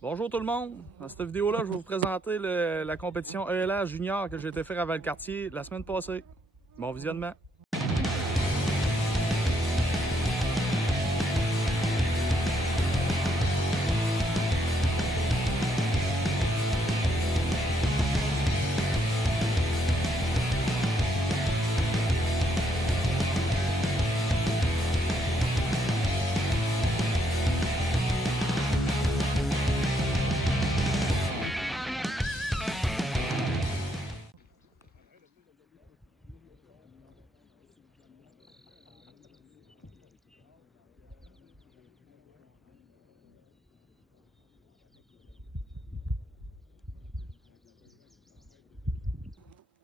Bonjour tout le monde! Dans cette vidéo-là, je vais vous présenter la compétition ELA Junior que j'ai été faire à Valcartier la semaine passée. Bon visionnement!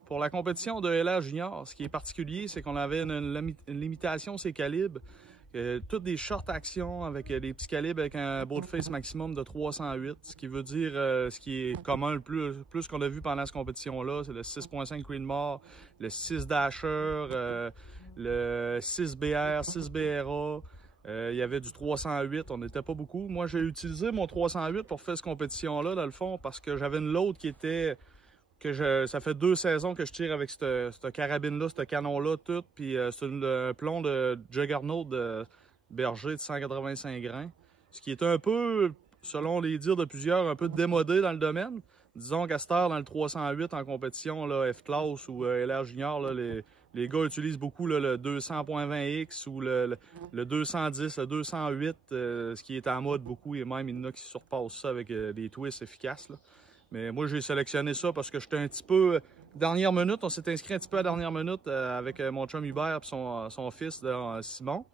Pour la compétition de ELA Junior, ce qui est particulier, c'est qu'on avait une limitation sur les calibres. Toutes des short actions avec des petits calibres avec un boatface maximum de 308, ce qui veut dire ce qui est commun le plus qu'on a vu pendant cette compétition-là, c'est le 6.5 Creedmoor, le 6 Dasher, le 6 BR, 6 BRA. Il y avait du 308, on n'était pas beaucoup. Moi, j'ai utilisé mon 308 pour faire cette compétition-là, dans le fond, parce que j'avais une load qui était... ça fait 2 saisons que je tire avec cette carabine-là, ce canon-là, tout. Puis c'est un plomb de Juggernaut de Berger de 185 grains. Ce qui est un peu, selon les dires de plusieurs, un peu démodé dans le domaine. Disons qu'à cette heure, dans le 308 en compétition, là, F-Class ou LR Junior, là, les gars utilisent beaucoup là, le 200.20X ou le 210, le 208, ce qui est en mode beaucoup. Et même, il y en a qui surpassent ça avec des twists efficaces, là. Mais moi, j'ai sélectionné ça parce que j'étais un petit peu dernière minute. On s'est inscrit un petit peu à dernière minute avec mon chum Hubert et son fils Simon.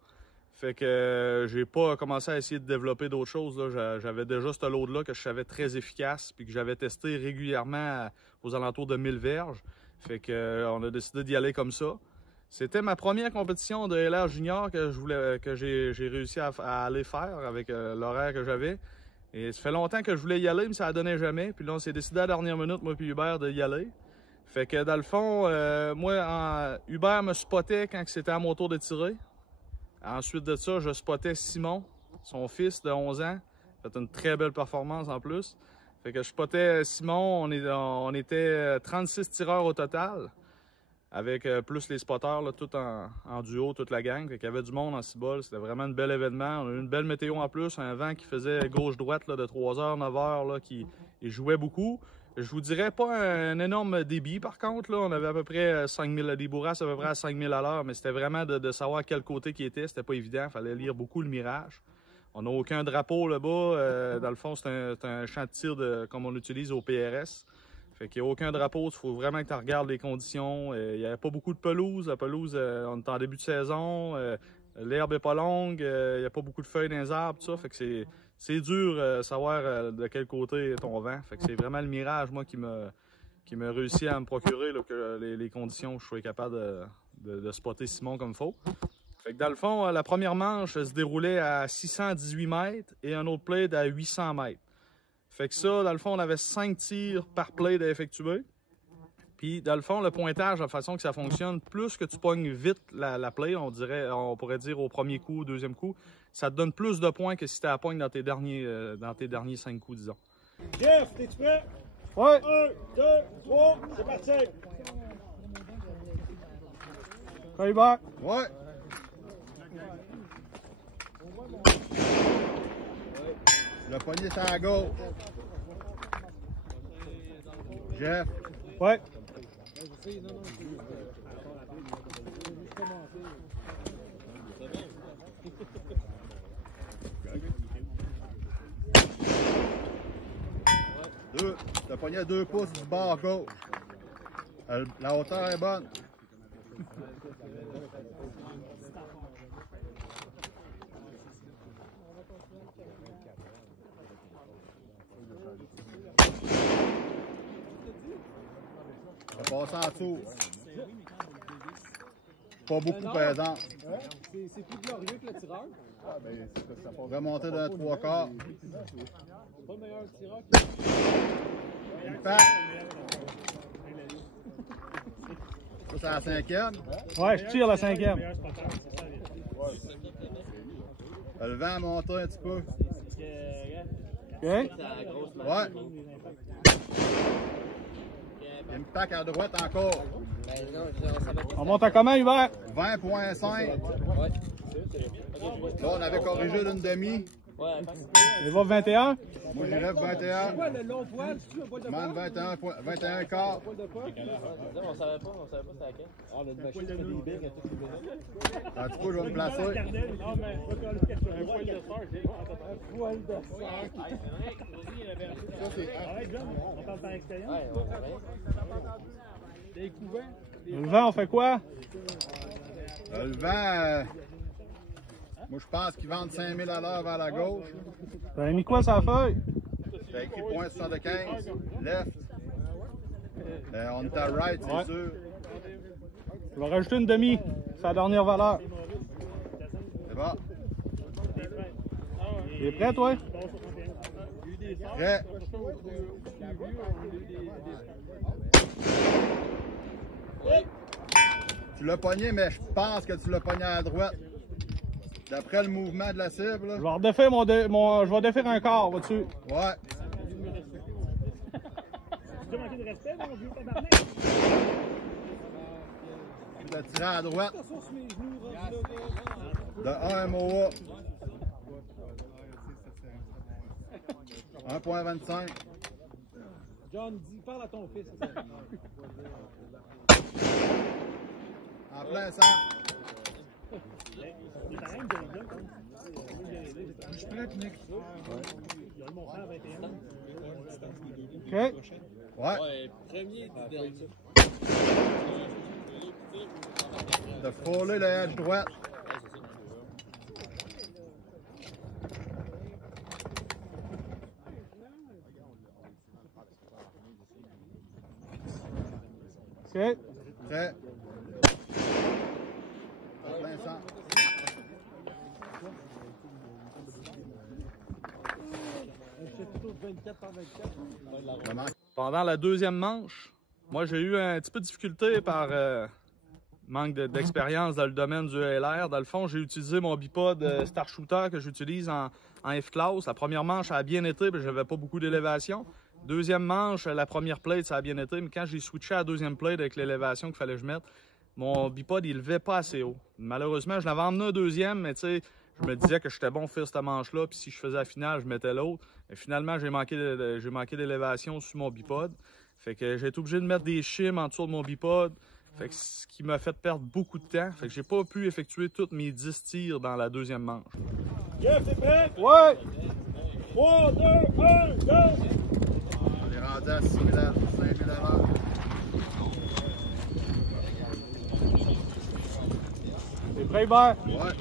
Fait que j'ai pas commencé à essayer de développer d'autres choses. J'avais déjà ce load-là que je savais très efficace puis que j'avais testé régulièrement aux alentours de 1000 verges. Fait que on a décidé d'y aller comme ça. C'était ma première compétition de LR Junior que j'ai réussi à aller faire avec l'horaire que j'avais. Et ça fait longtemps que je voulais y aller, mais ça ne donnait jamais. Puis là, on s'est décidé à la dernière minute, moi et Hubert, d'y aller. Fait que dans le fond, Hubert me spottait quand c'était à mon tour de tirer. Ensuite de ça, je spottais Simon, son fils de 11 ans. Fait une très belle performance en plus. Fait que je spottais Simon, on était 36 tireurs au total. Avec plus les spotters, là, tout en duo, toute la gang. Fait qu'il y avait du monde en cibole. C'était vraiment un bel événement. On a eu une belle météo en plus, un vent qui faisait gauche-droite de 3h, 9h, qui jouait beaucoup. Je vous dirais pas un énorme débit par contre. Là. On avait à peu près 5000, des bourrasques à peu près à 5000 à l'heure, mais c'était vraiment de savoir quel côté qui était. C'était pas évident. Il fallait lire beaucoup le mirage. On n'a aucun drapeau là-bas. Dans le fond, c'est un champ de tir comme on utilise au PRS. Fait qu'il n'y a aucun drapeau, il faut vraiment que tu regardes les conditions. Il n'y avait pas beaucoup de pelouse. La pelouse, on est en début de saison. L'herbe n'est pas longue. Il n'y a pas beaucoup de feuilles dans les arbres, tout ça. Fait que c'est dur de savoir de quel côté est ton vent. Fait que c'est vraiment le mirage, moi, qui m'a réussi à me procurer là, que les conditions, je sois capable de spotter Simon comme il faut. Fait que dans le fond, la première manche se déroulait à 618 mètres et un autre plate à 800 mètres. Fait que ça, dans le fond, on avait 5 tirs par plate à effectuer. Puis, dans le fond, le pointage, la façon que ça fonctionne, plus que tu pognes vite la plate, on pourrait dire au premier coup, au deuxième coup, ça te donne plus de points que si tu la pognes dans tes derniers 5 coups, disons. Jeff, t'es-tu prêt? Ouais! 1, 2, 3, c'est parti! Hubert? Ouais! Le poignet sur la gauche. Jeff. Ouais. Le poignet à 2 pouces du bord gauche. La hauteur est bonne. Ça passe en dessous. Pas beaucoup, par exemple. C'est plus glorieux que le tireur. Remonter d'un 3/4. C'est pas le meilleur tireur Une patte. Ça, c'est la 5e. Ouais, je tire la 5e. Le vent a monté un petit peu. Ok. Ouais. Impact à droite encore. On monte à comment, Hubert? 20.5. Là, on avait corrigé d'une demi. Il va 21. Moi, j'irais 21. Quoi, le long poil, si tu veux, poil de Man, 21 quart. poil de poil? On savait pas c'est laquelle. Ah, on a une machine qui fait des billes à toutes les minutes. Un petit peu, je vais me placer. Non, mais, un poil de soeur, j'ai un poil de soeur. Ça, c'est Arrête, John, on parle par expérience. Des couverts. Le vent, on fait quoi? le vent. Moi, je pense qu'ils vendent 5000 à l'heure vers la gauche. T'as mis quoi sur la feuille? T'as écrit .75. Left. On est à right, c'est Ouais. sûr. Je vais rajouter une demi. C'est la dernière valeur. C'est bon. Tu es prêt, toi? Prêt. Tu l'as pogné, mais je pense que tu l'as pogné à droite. D'après le mouvement de la cible. là. Je vais redéfaire je vais défaire un quart, vois-tu? Ouais. Tu as manqué de respect, mon vieux tabarnak? Tu l'as tiré à droite. Sur mes genoux, rendu là. De 1 MOA. 1.25. John, dis, parle à ton fils. En plein centre. Les parents me donnent là, comme. Je suis prêt, Nick. Il a le montant à 21. OK. Ouais. Premier du dernier. De frôler le edge droite. OK. Prêt. En plein centre. Ça manque. Pendant la deuxième manche, moi j'ai eu un petit peu de difficulté par manque d'expérience dans le domaine du LR. Dans le fond, j'ai utilisé mon bipod Star Shooter que j'utilise en F-Class. La première manche, ça a bien été, mais j'avais pas beaucoup d'élévation. Deuxième manche, la première plate, ça a bien été, mais quand j'ai switché à la deuxième plate avec l'élévation qu'il fallait que je mette, mon bipod, il levait pas assez haut. Malheureusement, je l'avais emmené un deuxième, mais tu sais, je me disais que j'étais bon pour faire cette manche-là, puis si je faisais la finale, je mettais l'autre. Et finalement, j'ai manqué d'élévation sur mon bipod. Fait que j'ai été obligé de mettre des shims en dessous de mon bipod. Fait que ce qui m'a fait perdre beaucoup de temps. Fait que j'ai pas pu effectuer tous mes 10 tirs dans la deuxième manche. Jeff, t'es prêt? Ouais! 3, 2, 1, go! On est rendu à 5000 à l'heure. T'es prêt, Hubert? Ouais.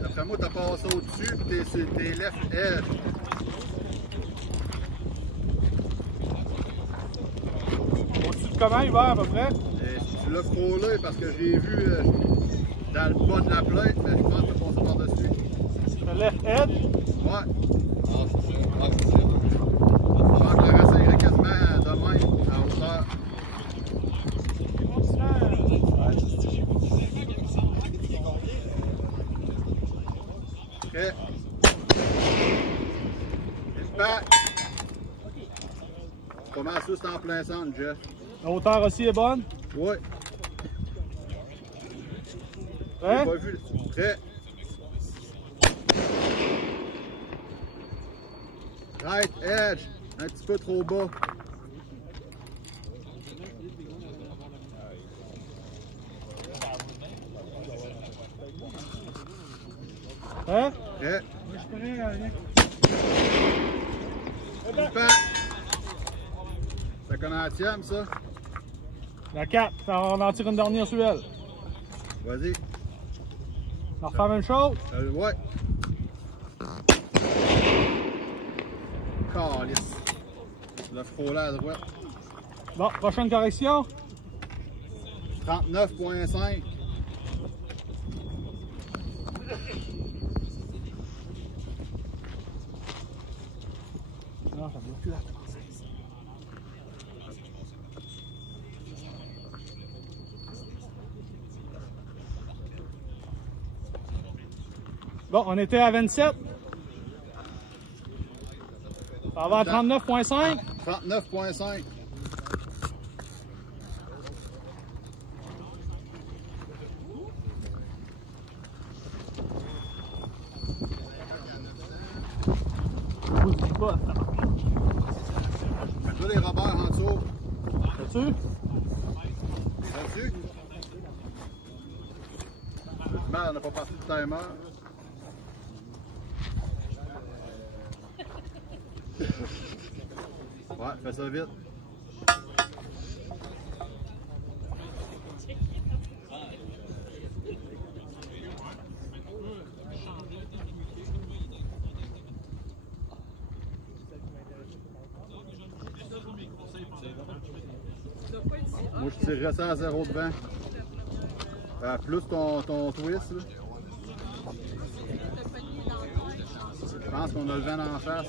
D'après moi, t'as passé au-dessus et t'es left edge. Au-dessus de comment, Hubert, à peu près? Et tu l'as frôlé parce que j'ai vu dans le bas de la plate, mais je pense que t'as passé par-dessus. Le left edge? Ouais. Je pense que le racine est quasiment de même, à hauteur. OK. Impact. Pas mal sûr, c'est en plein centre, Jeff. La hauteur aussi est bonne? Ouais. Hein? J'ai pas vu. Prêt. Right edge. Un petit peu trop bas. Hein? Prêt. Je suis prêt, Nick. Impact. C'est comment la tienne, ça? La 4. On en tire une dernière sur elle. Vas-y. On refait la même chose? Ouais. Calice. Le frôlé à droite. Bon, prochaine correction. 39.5. Non, ça bloque plus là. Bon, on était à 27. Ça va à 39,5. 39,5. Mets-toi les Robert en dessous. Là-dessus? Là-dessus? On n'a pas passé de timer. Ouais, fais ça vite. Moi, je tirerais ça à 0 devant. Plus ton twist. Là. Je pense qu'on a le vent en face.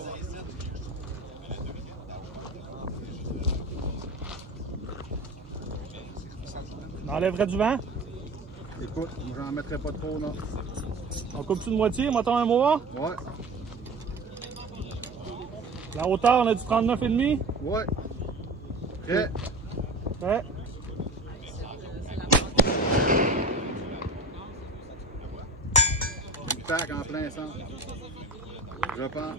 On enlèverait du vent. Écoute, moi, j'en mettrais pas trop, non. On coupe-tu de moitié, mettons un mois. Ouais. La hauteur, on a du 39,5. Ouais. Prêt. Ouais. Une pack en plein centre. Je pense.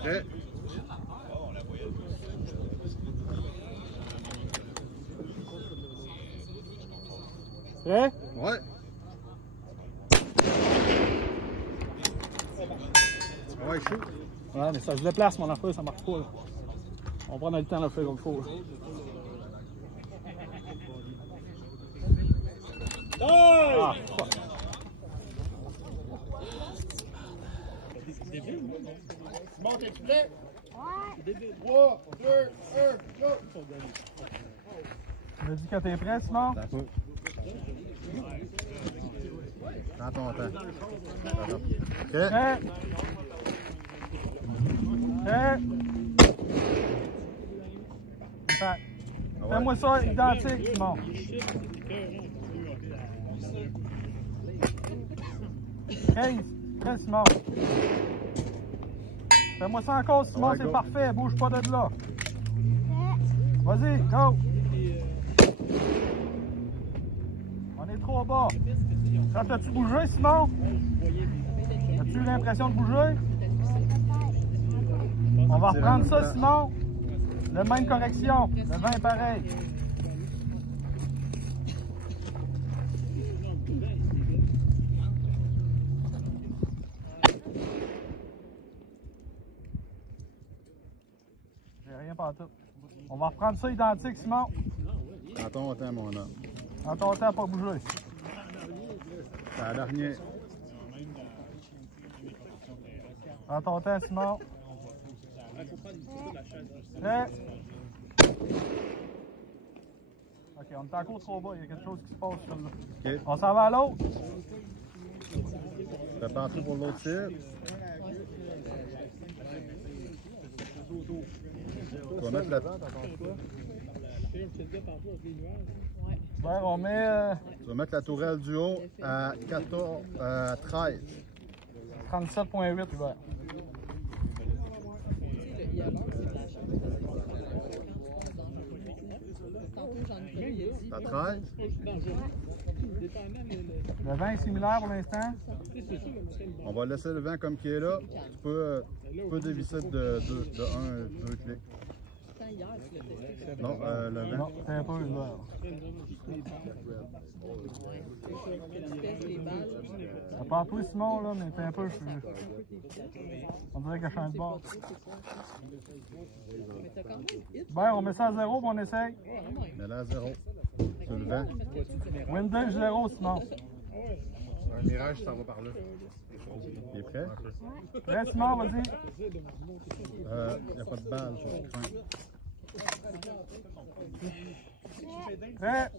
Prêt. Prêt? Ouais. Ouais, shoot. Ouais, mais ça se déplace, mon affaire, ça marche pas. Là. On prend le temps de le faire comme il faut. Là. Ah, fuck. Bon, t'es prêt? Ouais. 3, 2, 1, go! Tu me dis quand t'es prêt, Simon? Prends ton temps. OK. Prêt? Prêt? Fait. Fais-moi ça identique, Simon. 15. Prêt, Simon. Fais-moi ça encore, Simon, Ouais, c'est go. parfait. Bouge pas de là. Vas-y, go! On est trop bas. Ça, t'as-tu bougé, Simon? As-tu eu l'impression de bouger? On va reprendre ça, Simon. La même correction. Le vent est pareil. J'ai rien pas tout. On va reprendre ça identique, Simon. Prends ton temps, mon homme. En ton temps, pas bouger. C'est la dernière. En ton temps, Simon. Prêt? Ok, on est encore trop bas. Il y a quelque chose qui se passe sur là. OK. On s'en va à l'autre. Fais partir pour l'autre site. Tu vas mettre la... Ben, on met Tu vas mettre la tourelle du haut à 14, 13. 37,8 Hubert. À 13. Le vent est similaire pour l'instant. On va laisser le vent comme qui est là. Tu peux dévisser de 1-2 clics. Non, le vent. Non, c'est un peu Hubert. Ça part toi, Simon, là, mais t'es un peu. On dirait que je change de bord. Ben, on met ça à 0 et on essaye. Mais là, à 0. Sur le vent. Windows 0, Simon. Un mirage, ça va par là. Il est prêt? Prêt, Simon, vas-y. Il n'y a pas de balle sur le train. Prêt?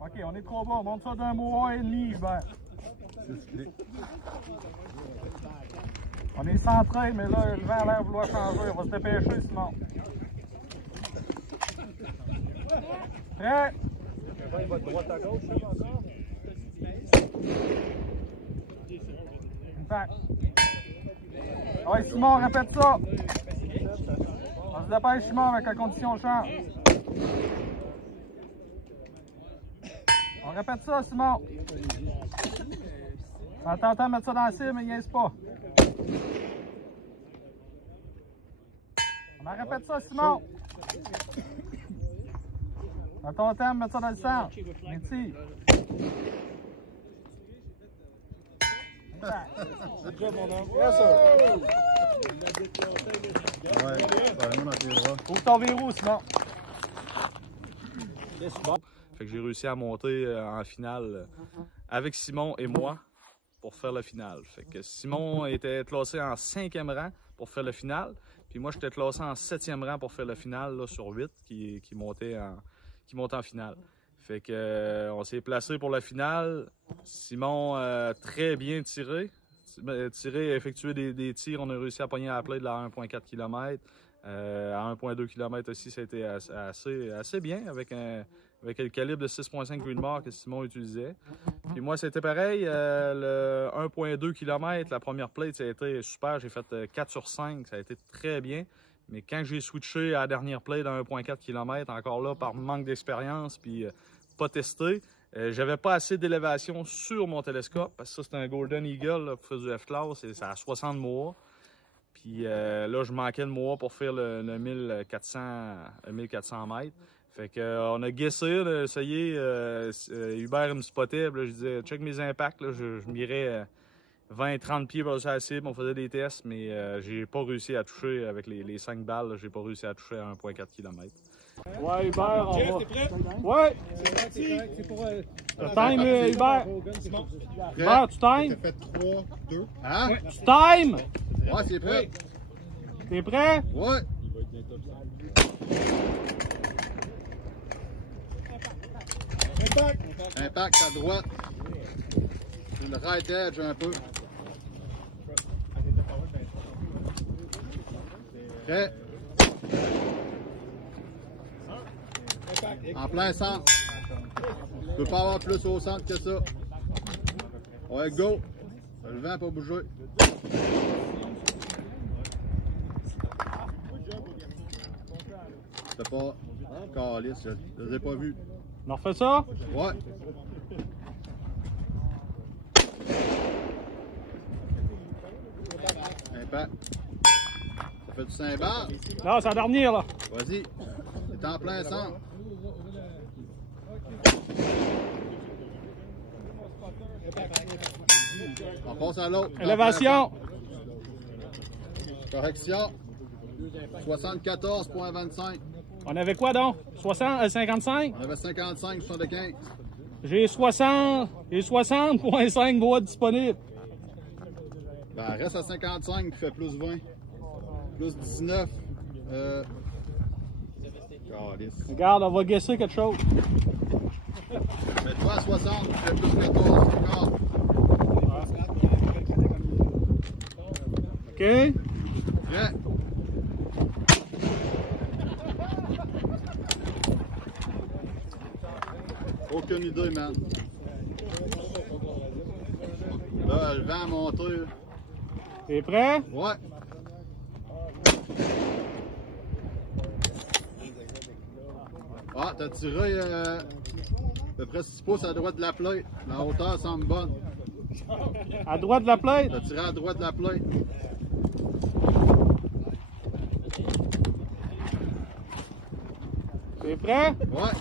Ok, on est trop bas. On monte ça d'un mois et demi, Hubert. 6 clics. On est centré, mais là, le vent a l'air de vouloir changer. On va se dépêcher, Simon. Prêt? Il va de droite à gauche, encore. Impact. Ah ouais, Simon, répète ça. On se dépêche, Simon, avec la condition change. On répète ça, Simon. On t'entend mettre ça dans la cible, mais il niaise pas. On répète ça, Simon. À ton temps, mettre ça dans le centre. Merci. C'est déjà mon homme. Yes, sir. Ouais, dans tes bras. Ouvre ton verrou, Simon. Fait que j'ai réussi à monter en finale avec Simon et moi pour faire le final. Fait que Simon était classé en 5e rang pour faire le final. Puis moi, j'étais classé en 7e rang pour faire le final là, sur 8 qui montait en finale. Fait que on s'est placé pour la finale. Simon très bien tiré. Effectué des tirs. On a réussi à pogner à la plate à 1,4 km. À 1,2 km aussi, ça a été assez bien avec le calibre de 6,5 Greenmark que Simon utilisait. Puis moi, c'était pareil. Le 1,2 km, la première plate, ça a été super. J'ai fait 4 sur 5. Ça a été très bien. Mais quand j'ai switché à la dernière plate à 1,4 km, encore là, par manque d'expérience, puis pas testé, j'avais pas assez d'élévation sur mon télescope, parce que ça, c'est un Golden Eagle là, pour faire du F-Class, et c'est à 60 MOA. Puis là, je manquais de MOA pour faire le 1400 mètres. Fait qu'on a guessé, on a essayé. Hubert me spottait, là, je disais, check mes impacts, là, je m'irais 20-30 pieds par la cible, on faisait des tests, mais j'ai pas réussi à toucher avec les 5 balles, j'ai pas réussi à toucher à 1,4 km. Ouais, Hubert, on va. T'es prêt? Ouais! C'est pour. Le time, Hubert! Hubert, tu times? T'as fait 3, 2. Hein? Tu times? Ouais, c'est prêt. T'es prêt? Ouais. Impact à droite. Sur le right edge un peu. Prêt. En plein centre. Tu peux pas avoir plus au centre que ça. Ouais, go. Le vent pas bouger. C'était pas calice, je les ai pas vus. On refait ça? Ouais. Impact. Ça fait du 5 balles. Là, c'est la dernière, là. Vas-y. C'est en plein centre. On passe à l'autre. Élévation. Correction. 74,25. On avait quoi donc? 55? On avait 55, 75. J'ai 60,5 boîtes disponibles. Ben, reste à 55 qui fait plus 20. Plus 19. Calice. Regarde, on va guesser quelque chose. Mets-toi à 60 qui fait plus 14. Regarde. OK? Prêt? Aucune idée, man. Là, le vent a monté. T'es prêt? Ouais. Ah, t'as tiré à peu près 6 pouces à droite de la plate. La hauteur semble bonne. À droite de la plate? T'as tiré à droite de la plate. T'es prêt? Ouais.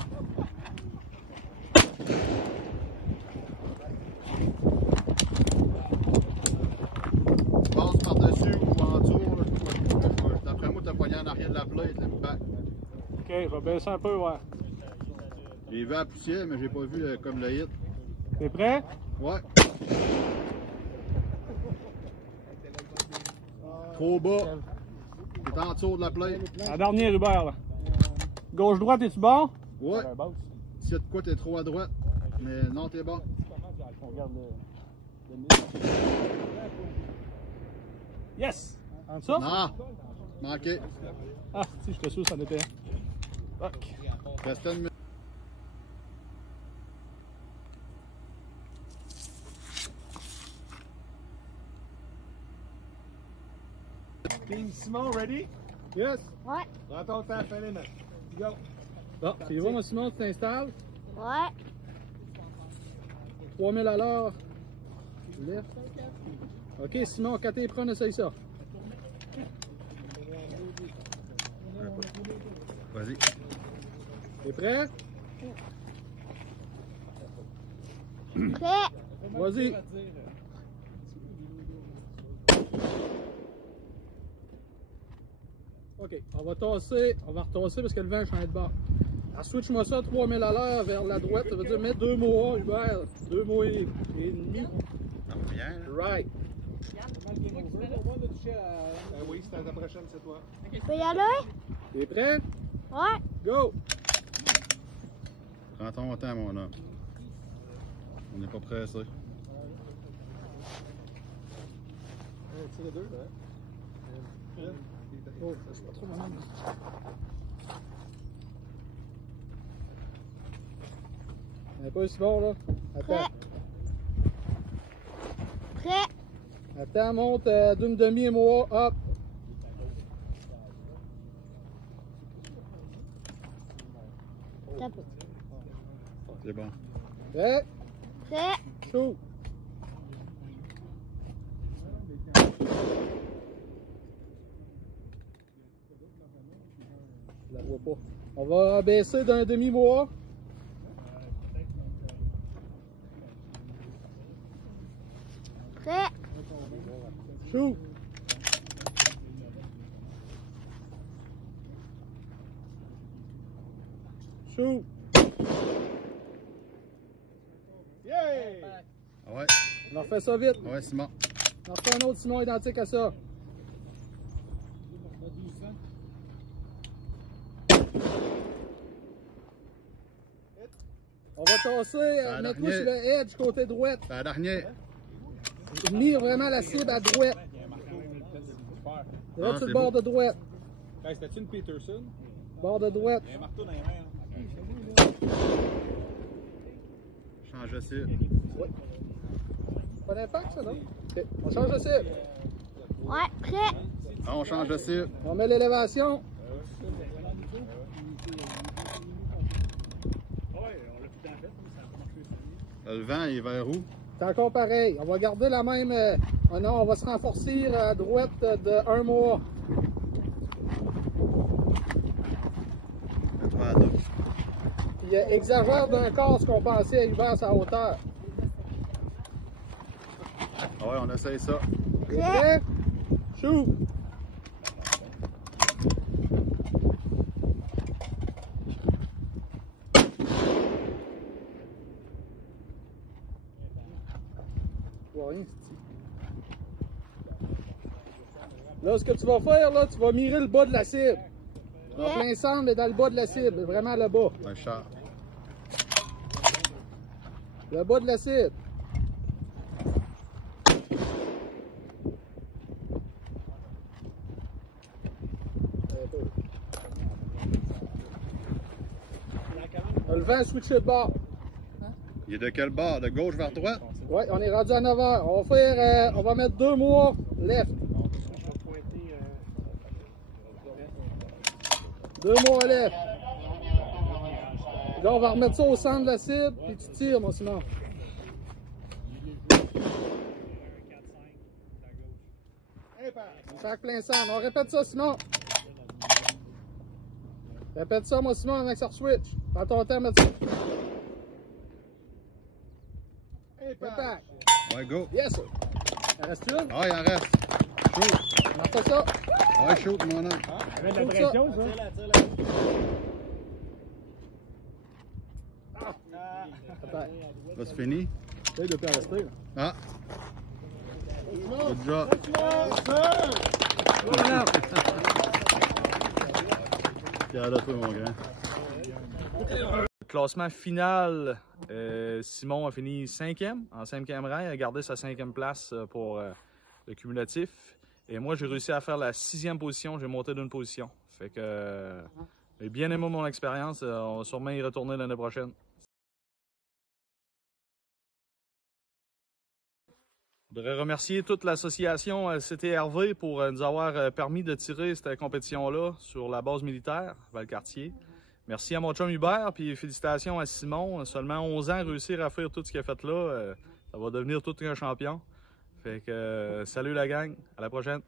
Passe par-dessus ou en dessous. D'après moi, t'as pogné en arrière de la plate. L'impact. OK, je vais baisser un peu, ouais. J'ai vu la poussière, mais j'ai pas vu comme le hit. T'es prêt? Ouais. Trop bas. T'es en dessous de la plate. La dernière, Hubert, là. Gauche-droite, es-tu bon? Ouais. Si y a de quoi, t'es trop à droite. Mais non, t'es bon. Yes! En ça? Non. Manqué. Ah, si, je te sûr, ça en était un. Fuck. Restait une minute. Simon, ready? Yes. Ouais. Prends ton temps, fais les notes. Go. Bon, tu y vas, mon Simon, tu t'installes. Ouais. 3000 à l'heure. Left. OK, Simon, quand t'es prêt, on essaye ça. Vas-y. T'es prêt? Prêt. Vas-y. OK, on va retasser parce que le vent change de bord. Alors, switch-moi ça à 3000 à l'heure vers la droite. Ça veut dire mettre 2 mois, Hubert. 2 mois et demi. Bien. Right. Oui, c'est la prochaine, c'est toi. Je peux y aller? T'es prêt? Ouais. Go! Prends ton temps, mon homme. On n'est pas pressé. Tire les deux, là. Oh, c'est pas trop mal. Il n'y a pas aussi bon, là. Attends. Prêt. Attends, monte d'une demi et moi. Hop. T'as peu. C'est bon. Prêt? Prêt. Shoot. Je la vois pas. On va baisser d'un demi-mois. Prêt. Shoot. Shoot. Yeah! Ah ouais. On en refait ça vite. Ah ouais, Simon. On en refait un autre Simon identique à ça. On va tasser, Ah, mets-toi sur dernier. le edge côté droite. C'est la dernière. Mire vraiment la cible à droite. Là, Ah, sur le c'est bord beau. de droite. Hey, c'était-tu une Peterson? Bord de droite. Il y a un marteau dans les mains. Change de cible. Pas d'impact, ça, non? OK. On change de cible. Ouais. Prêt. Ah, on change de cible. On met l'élévation. Le vent, il est vers où? C'est encore pareil. On va garder la même... oh non, on va se renforcer à droite de 1 mois. Mets-toi à dos. Il exagère d'un quart ce qu'on pensait à Hubert sa hauteur. Ah ouais, on essaye ça. Prêt? Shoot! Rien, là, ce que tu vas faire, là, tu vas mirer le bas de la cible. En plein centre, mais dans le bas de la cible. Vraiment le bas. Un char. Le bas de la cible. Le vent switché de bord. Il est de quel bord? De gauche vers droite? Oui, on est rendu à 9 h. On va faire, on va mettre 2 mois left. 2 mois left. Là, on va remettre ça au centre de la cible, puis tu tires, mon Simon. Sac plein centre. On répète ça, Simon. Répète ça, mon Simon, avec ça switch. Prends ton temps, mettre ça. Impact. Ouais, go. Yes, sir. Il en reste une? Ah, il en reste. Shoot. On refait ça. Ouais, shoot, mon homme. Ça met de la pression, ça. Attends. Là, c'est fini. Essaye de pas rester. Là. Ah. Good job. Voilà. Fier de toi, mon grand. Classement final, Simon a fini 5e, en 5e rang. Il a gardé sa 5e place pour le cumulatif. Et moi, j'ai réussi à faire la 6e position. J'ai monté d'une position. Fait que j'ai bien aimé mon expérience. On va sûrement y retourner l'année prochaine. Je voudrais remercier toute l'association CTRV pour nous avoir permis de tirer cette compétition-là sur la base militaire, Valcartier. Merci à mon chum Hubert, puis félicitations à Simon. Seulement 11 ans, réussir à faire tout ce qu'il a fait là, ça va devenir tout un champion. Fait que salut la gang, à la prochaine.